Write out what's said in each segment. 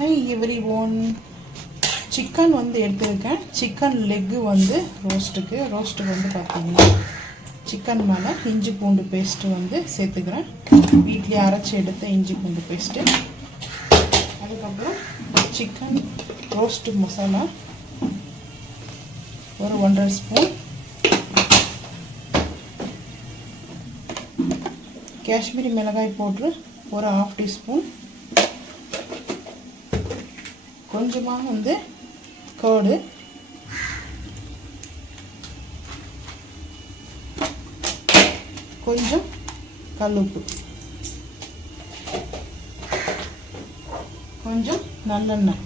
High every one chicken வந்து எடுத்திருக்கேன். Chicken leg வந்து ரோஸ்ட்டுக்கு ரோஸ்ட்டுக்கு வந்து பார்த்தீங்கன்னா சிக்கன் மேலே இஞ்சி பூண்டு பேஸ்ட்டு வந்து சேர்த்துக்கிறேன். வீட்லேயே அரைச்சி எடுத்த இஞ்சி பூண்டு பேஸ்ட்டு அதுக்கப்புறம் சிக்கன் ரோஸ்ட்டு மசாலா. ஒரு ஒன்றரை ஸ்பூன் காஷ்மீரி மிளகாய் பவுட்ரு ஒரு ஹாஃப் டீஸ்பூன். கொஞ்சமாக வந்து கோடு. கொஞ்சம் கல்லுப்பு கொஞ்சம் நல்லெண்ணெய்.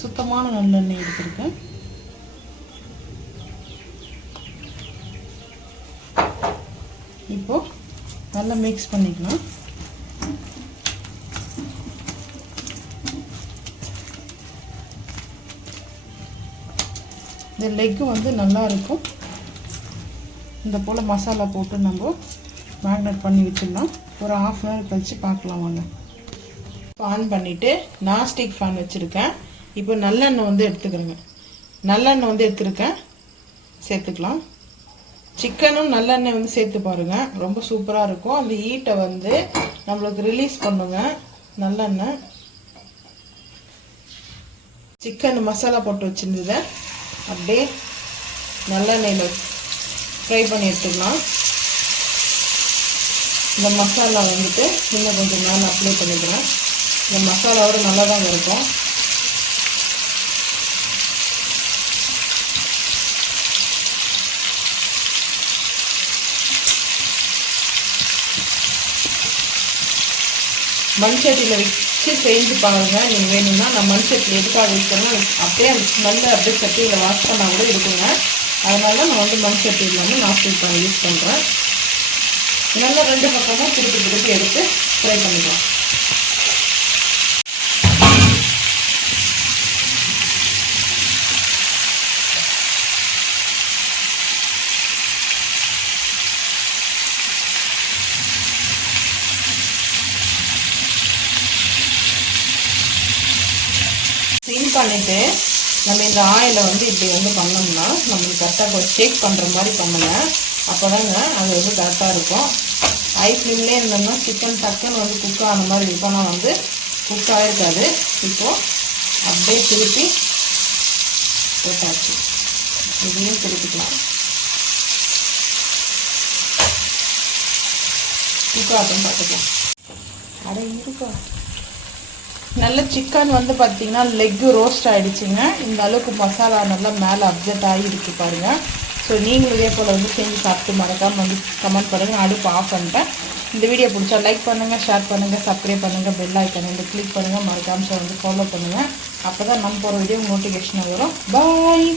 சுத்தமான நல்லெண்ணெய் எடுத்திருக்கேன். இப்போ நல்லா மிக்ஸ் பண்ணிக்கலாம். இந்த லெக்கு வந்து நல்லா இருக்கும். இந்த போல் மசாலா போட்டு நம்ம மேக்னேட் பண்ணி வச்சிடலாம். ஒரு ஆஃப் அன் ஹவர் கழித்து பார்க்கலாம் வாங்க. ஆன் பண்ணிவிட்டு நாஸ்டிக் ஃபேன் வச்சுருக்கேன். இப்போ நல்லெண்ணெய் வந்து எடுத்துக்கிறேங்க. நல்லெண்ணெய் வந்து எடுத்துருக்கேன். சேர்த்துக்கலாம். சிக்கனும் நல்லெண்ணெய் வந்து சேர்த்து பாருங்கள் ரொம்ப சூப்பராக இருக்கும். அந்த ஈட்டை வந்து நம்மளுக்கு ரிலீஸ் பண்ணுங்க. நல்லெண்ணெய். சிக்கன் மசாலா போட்டு வச்சுருந்ததை அப்படியே நல்லெண்ணெயில் ஃப்ரை பண்ணி எடுத்துக்கலாம். இந்த மசாலா வந்துட்டு இன்னும் கொஞ்சம் நேரம் அப்ளை பண்ணிக்கிறேன். இந்த மசாலாவோட நல்லா தான் இருக்கும். மண் சட்டியில் வச்சு செஞ்சு பாருங்கள் நீங்கள் வேணும்னா நான் மண் சட்டி எதுக்காக வைக்கிறேன்னா அப்படியே அந்த ஸ்மெல்லு அப்படியே சட்டியில் வாஷ் பண்ணால் கூட இருக்குங்க அதனால நான் வந்து மண் சட்டி இல்லாமல் நாஸ்டிக் பண்ணி யூஸ் பண்ணுறேன் நல்லா ரெண்டு பக்கமும் திருப்பி திருப்பி எடுத்து ஃப்ரை பண்ணிக்கலாம். சீல் பண்ணிவிட்டு நம்ம இந்த ஆயிலை வந்து இப்படி வந்து பண்ணோம்னா நம்மளுக்கு கரெக்டாக ஷேக் பண்ணுற மாதிரி பண்ணலாம் அப்போ தாங்க அது வந்து கரெக்டாக இருக்கும். ஹை ஃப்ளேம்லேயே இருந்தோம்னா சிக்கன் டக்குன்னு வந்து குக் ஆன மாதிரி இருக்கும். ஆனால் வந்து குக் ஆகிருக்காது இப்போது அப்படியே திருப்பி போட்டாச்சு. இதையும் திருப்பிக்கலாம். குக் ஆகும் பார்த்துக்கலாம். அட இருக்கா நல்ல சிக்கன் வந்து பார்த்தீங்கன்னா லெக்கு ரோஸ்ட் ஆகிடுச்சுங்க இந்த அளவுக்கு மசாலா நல்லா மேலே அப்செட் ஆகிருக்கு பாருங்கள் ஸோ நீங்களும் இதே போல் வந்து செஞ்சு சாப்பிட்டு மறக்காமல் வந்து கமெண்ட் பண்ணுங்கள் அடுப்பு ஆஃப் பண்ணிட்டேன். இந்த வீடியோ பிடிச்சா லைக் பண்ணுங்கள் ஷேர் பண்ணுங்கள் சப்ஸ்கிரைப் பண்ணுங்கள் பெல் ஐக்கன் வந்து கிளிக் பண்ணுங்கள் மறக்காமல் வந்து ஃபாலோ பண்ணுங்கள் அப்போ தான் நம்ம போகிற வீடியோ நோட்டிஃபிகேஷன் வரும். பாய்